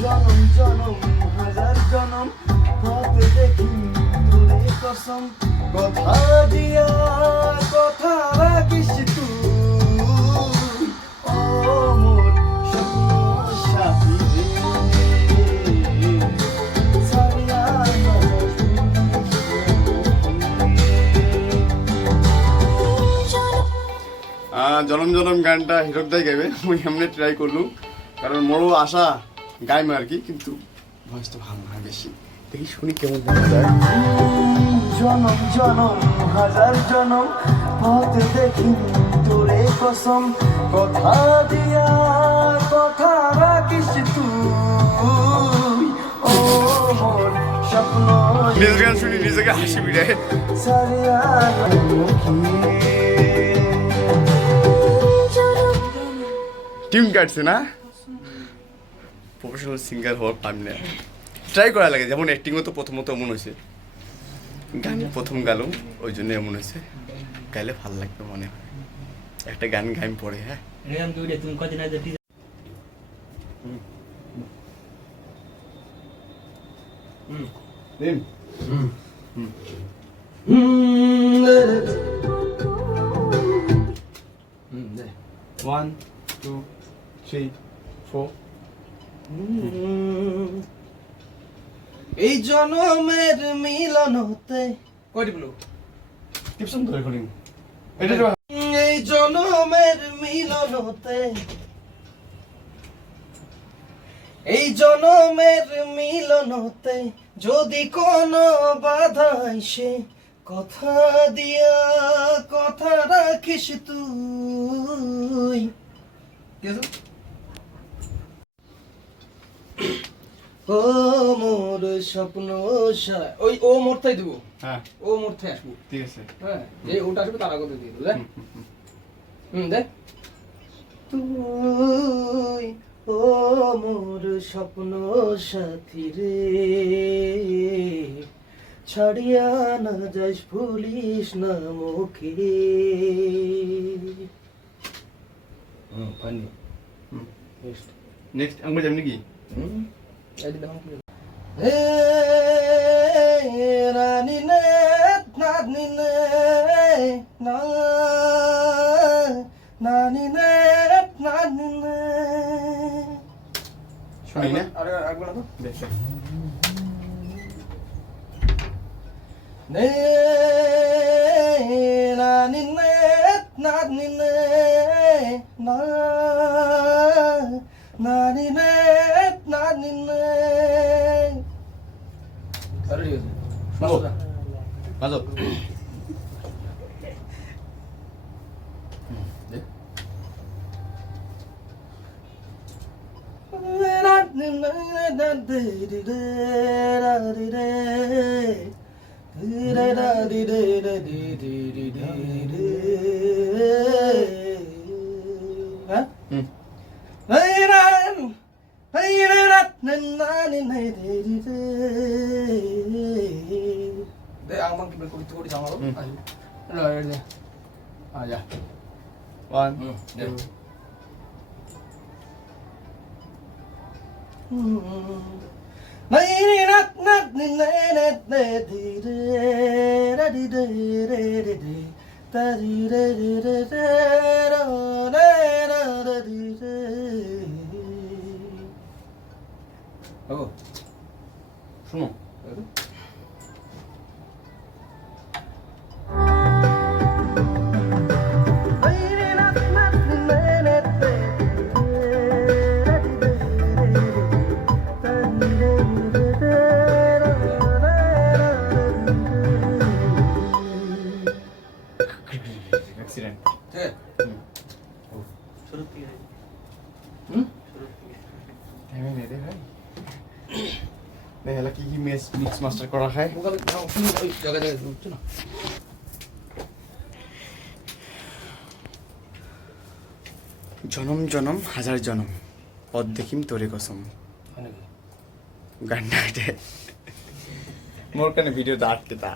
জনম জনম হাজার জনম পথ দেখি তোরে কসম কথা দিয়া কথা রাখিস তুই ও মোর স্বপ্ন সাথী জনম জনম গানটা হিরক দাই গাইবে মুই এমনি ট্রাই করলুম কারণ মোরও আশা গাইমে আর কি কিন্তু ভয়েসটা ভালো না বেশি দেখি শুনি কেমন গান যায় জনম জনম হাজার জনম পথ দেখি তোরে কসম কথা দিয়া কথা রাখিস তুই ও মোর স্বপ্ন নিজের গান শুনি নিজেকে হাসি বিড়ায় সারিয়া টিম কাটছে না প্রফেশনাল সিঙ্গার হওয়ার পাম না ট্রাই করা লাগে যেমন অ্যাক্টিংও তো প্রথমত এমন হয়েছে গান প্রথম গালো ওই জন্য এমন হয়েছে গাইলে ভালো লাগবে মনে হয় একটা গান গাইম পড়ে হ্যাঁ তুমি কদিন আগে ওয়ান টু থ্রি ফোর এই জনমের মিলন হতে কয়টি বলো টিপসন ধরে করি এটা এই জনমের মিলন হতে এই জনমের মিলন হতে যদি কোনো বাধা আসে কথা দিয়া কথা রাখিস তুই ও মোর স্বপ্ন ওই ও মোরটাই দেবো হ্যাঁ ও মোরটাই আসবো ঠিক আছে হ্যাঁ যে ওটা আসবে তার আগে দিয়ে দেবো দেখ তুই ও মোর স্বপ্ন সাথী রে ছাড়িয়া না যাস ভুলিস না মুখে ফানি নেক্সট আমরা যাবনি কি রানী নে নানি নে নানি নে নানি নে শুনি না আরে একবার তো বেশ নে নানি নে নানি নে না নানি নে নানি নে আরে ঠিক আছে বাজো ওয়ান শুনো অ্যাক্সিডেন্ট শুরু থেকে টাইমে নেই রে ভাই নেহালা কি কি মিক্স মাস্টার করা খায় ওই জায়গায় উঠছে না জনম জনম হাজার জনম পথ দেখিম তোরে কসম গানটা মোর কানে ভিডিও আটকে তা